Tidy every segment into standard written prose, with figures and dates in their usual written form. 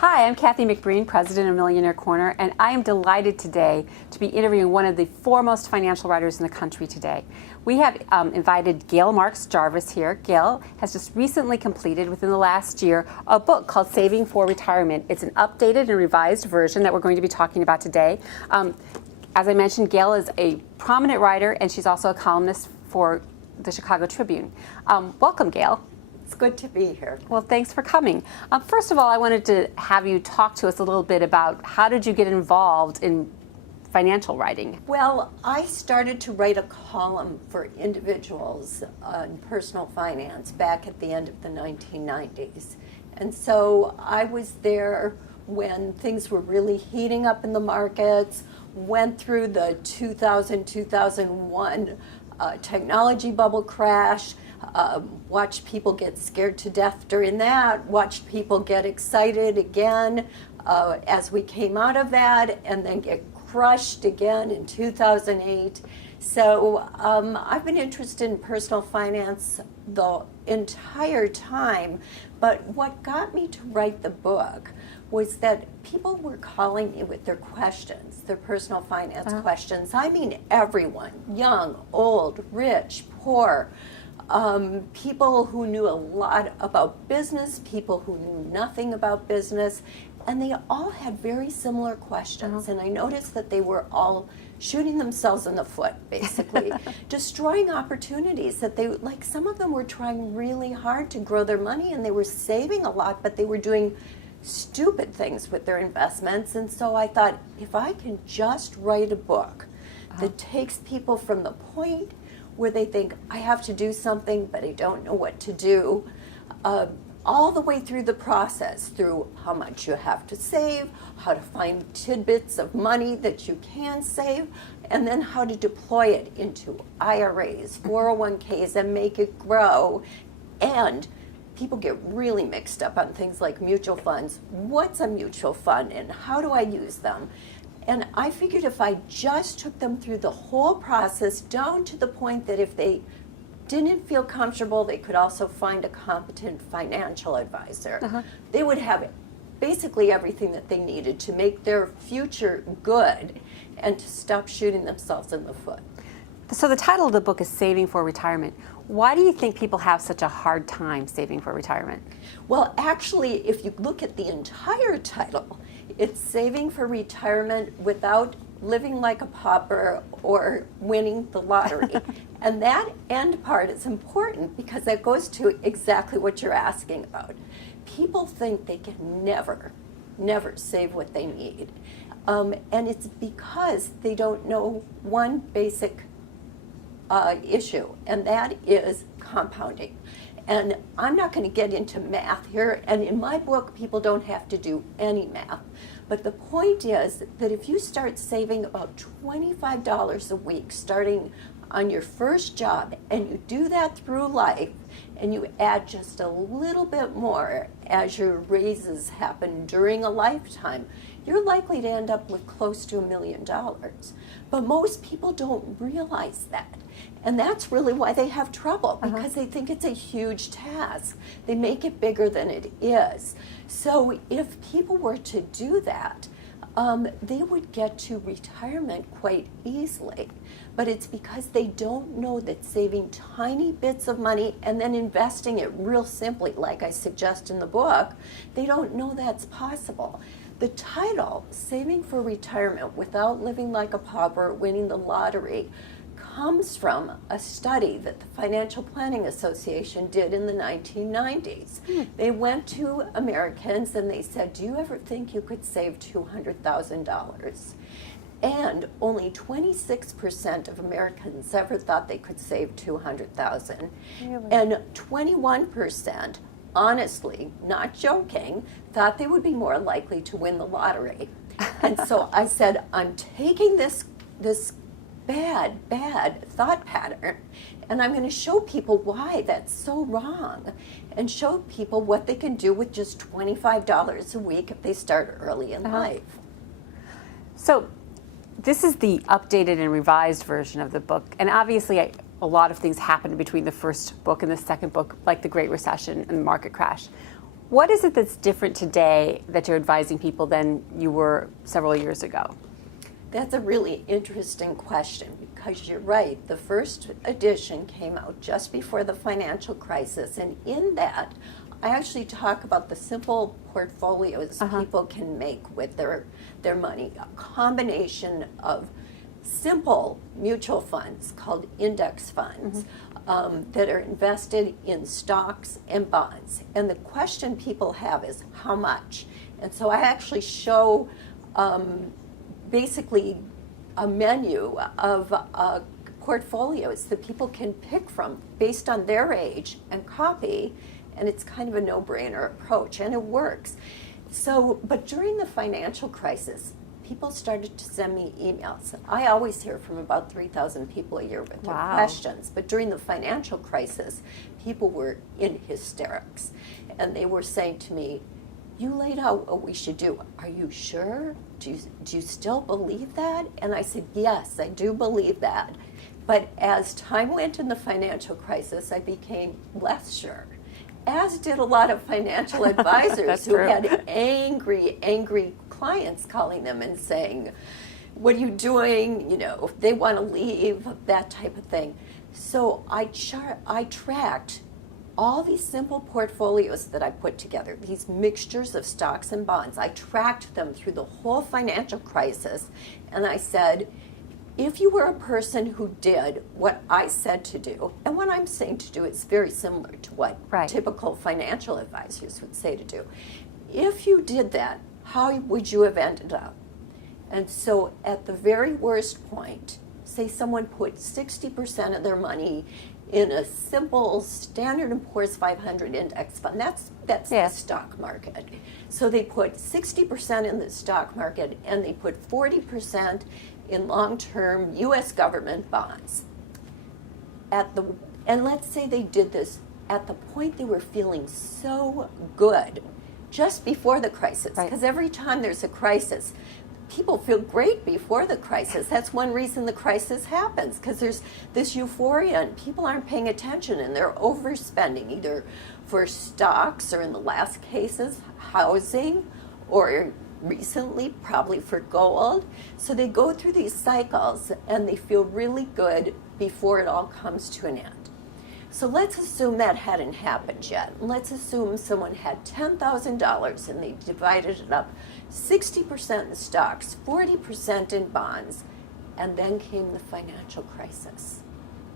Hi, I'm Cathy McBreen, president of Millionaire Corner, and I am delighted today to be interviewing one of the foremost financial writers in the country today. We have invited Gail MarksJarvis here. Gail has just recently completed, within the last year, a book called Saving for Retirement. It's an updated and revised version that we're going to be talking about today. As I mentioned, Gail is a prominent writer, and she's also a columnist for the Chicago Tribune. Welcome, Gail. It's good to be here. Well, thanks for coming. First of all, I wanted to have you talk to us a little bit about how did you get involved in financial writing? Well, I started to write a column for individuals on personal finance back at the end of the 1990s. And so I was there when things were really heating up in the markets, went through the 2000-2001 technology bubble crash, watched people get scared to death during that, watched people get excited again as we came out of that, and then get crushed again in 2008. So I've been interested in personal finance the entire time, but what got me to write the book was that people were calling me with their questions, their personal finance questions. I mean everyone, young, old, rich, poor, people who knew a lot about business, people who knew nothing about business, and they all had very similar questions. And I noticed that they were all shooting themselves in the foot, basically, destroying opportunities that they, like some of them were trying really hard to grow their money and they were saving a lot, but they were doing stupid things with their investments. And so I thought, if I can just write a book that takes people from the point where they think, I have to do something, but I don't know what to do, all the way through the process, through how much you have to save, how to find tidbits of money that you can save, and then how to deploy it into IRAs, 401ks, and make it grow. And people get really mixed up on things like mutual funds. What's a mutual fund and how do I use them? And I figured if I just took them through the whole process down to the point that if they didn't feel comfortable, they could also find a competent financial advisor. They would have basically everything that they needed to make their future good and to stop shooting themselves in the foot. So the title of the book is Saving for Retirement. Why do you think people have such a hard time saving for retirement? Well, actually, if you look at the entire title, it's Saving for Retirement Without Living Like a Pauper or Winning the Lottery. And that end part is important because that goes to exactly what you're asking about. People think they can never save what they need. And it's because they don't know one basic issue, and that is compounding. And I'm not going to get into math here, and in my book, people don't have to do any math. But the point is that if you start saving about $25 a week starting on your first job, and you do that through life, and you add just a little bit more as your raises happen during a lifetime, you're likely to end up with close to $1 million. But most people don't realize that. And that's really why they have trouble, because they think it's a huge task. They make it bigger than it is. So if people were to do that, they would get to retirement quite easily. But it's because they don't know that saving tiny bits of money and then investing it real simply, like I suggest in the book, they don't know that's possible. The title, Saving for Retirement Without Living Like a Pauper, Winning the Lottery, comes from a study that the Financial Planning Association did in the 1990s. They went to Americans and they said, do you ever think you could save $200,000? And only 26% of Americans ever thought they could save $200,000. Really? And 21%, honestly, not joking, thought they would be more likely to win the lottery. And so I said, I'm taking this bad thought pattern, and I'm going to show people why that's so wrong, and show people what they can do with just $25 a week if they start early in life. So this is the updated and revised version of the book, and obviously a lot of things happened between the first book and the second book, like the Great Recession and the market crash. What is it that's different today that you're advising people than you were several years ago? That's a really interesting question because you're right. The first edition came out just before the financial crisis, and in that, I actually talk about the simple portfolios people can make with their money, a combination of simple mutual funds called index funds that are invested in stocks and bonds. And the question people have is how much? And so I actually show basically a menu of portfolios that people can pick from based on their age and copy, and it's kind of a no-brainer approach, and it works. So, but during the financial crisis, people started to send me emails. I always hear from about 3,000 people a year with their questions, but during the financial crisis, people were in hysterics, and they were saying to me, you laid out what we should do. Are you sure? Do you still believe that? And I said, yes, I do believe that. But as time went in the financial crisis, I became less sure, as did a lot of financial advisors who had angry clients calling them and saying, what are you doing? You know, if they want to leave, that type of thing. So I tracked all these simple portfolios that I put together, these mixtures of stocks and bonds. I tracked them through the whole financial crisis, and I said, if you were a person who did what I said to do, and what I'm saying to do is very similar to what typical financial advisors would say to do. If you did that, how would you have ended up? And so at the very worst point, say someone put 60% of their money in a simple Standard & Poor's 500 index fund. That's the stock market. So they put 60% in the stock market, and they put 40% in long-term U.S. government bonds. And let's say they did this at the point they were feeling so good, just before the crisis. Because every time there's a crisis, people feel great before the crisis. That's one reason the crisis happens, because there's this euphoria and people aren't paying attention and they're overspending, either for stocks or, in the last cases, housing, or recently probably for gold. So they go through these cycles and they feel really good before it all comes to an end. So let's assume that hadn't happened yet. Let's assume someone had $10,000 and they divided it up 60% in stocks, 40% in bonds, and then came the financial crisis.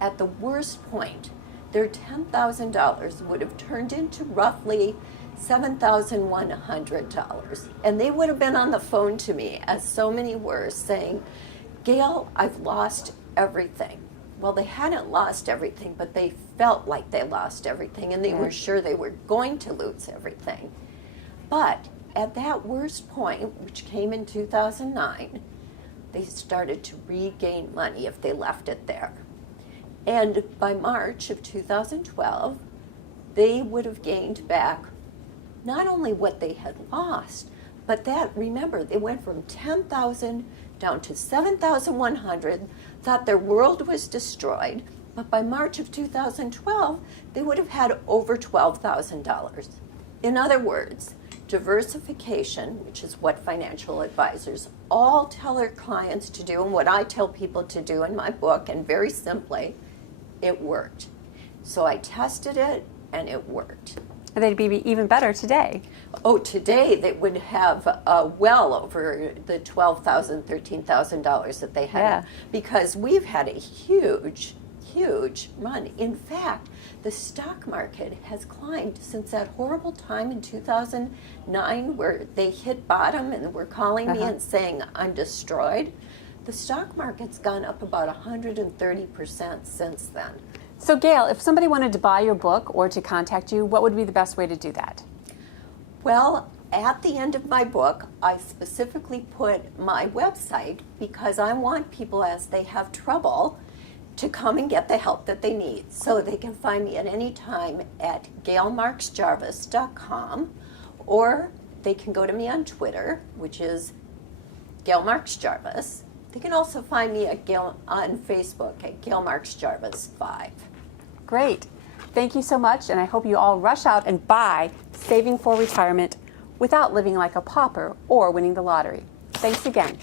At the worst point, their $10,000 would have turned into roughly $7,100. And they would have been on the phone to me, as so many were, saying, Gail, I've lost everything. Well, they hadn't lost everything, but they felt like they lost everything, and they were sure they were going to lose everything. But at that worst point, which came in 2009, they started to regain money if they left it there. And by March of 2012, they would have gained back not only what they had lost, but that, remember, they went from 10,000 down to 7,100, thought their world was destroyed, but by March of 2012, they would have had over $12,000. In other words, diversification, which is what financial advisors all tell their clients to do, and what I tell people to do in my book, and very simply, it worked. So I tested it, and it worked. And they'd be even better today. Oh, today they would have well over the $12,000, $13,000 that they had, because we've had a huge run. In fact, the stock market has climbed since that horrible time in 2009 where they hit bottom and were calling me and saying, I'm destroyed. The stock market's gone up about 130% since then. So Gail, if somebody wanted to buy your book or to contact you, what would be the best way to do that? Well, at the end of my book, I specifically put my website because I want people, as they have trouble, to come and get the help that they need. So they can find me at any time at GailMarksJarvis.com, or they can go to me on Twitter, which is Gail MarksJarvis. They can also find me on Facebook at Gail MarksJarvis 5. Great. Thank you so much, and I hope you all rush out and buy Saving for Retirement without living like a pauper or winning the lottery. Thanks again.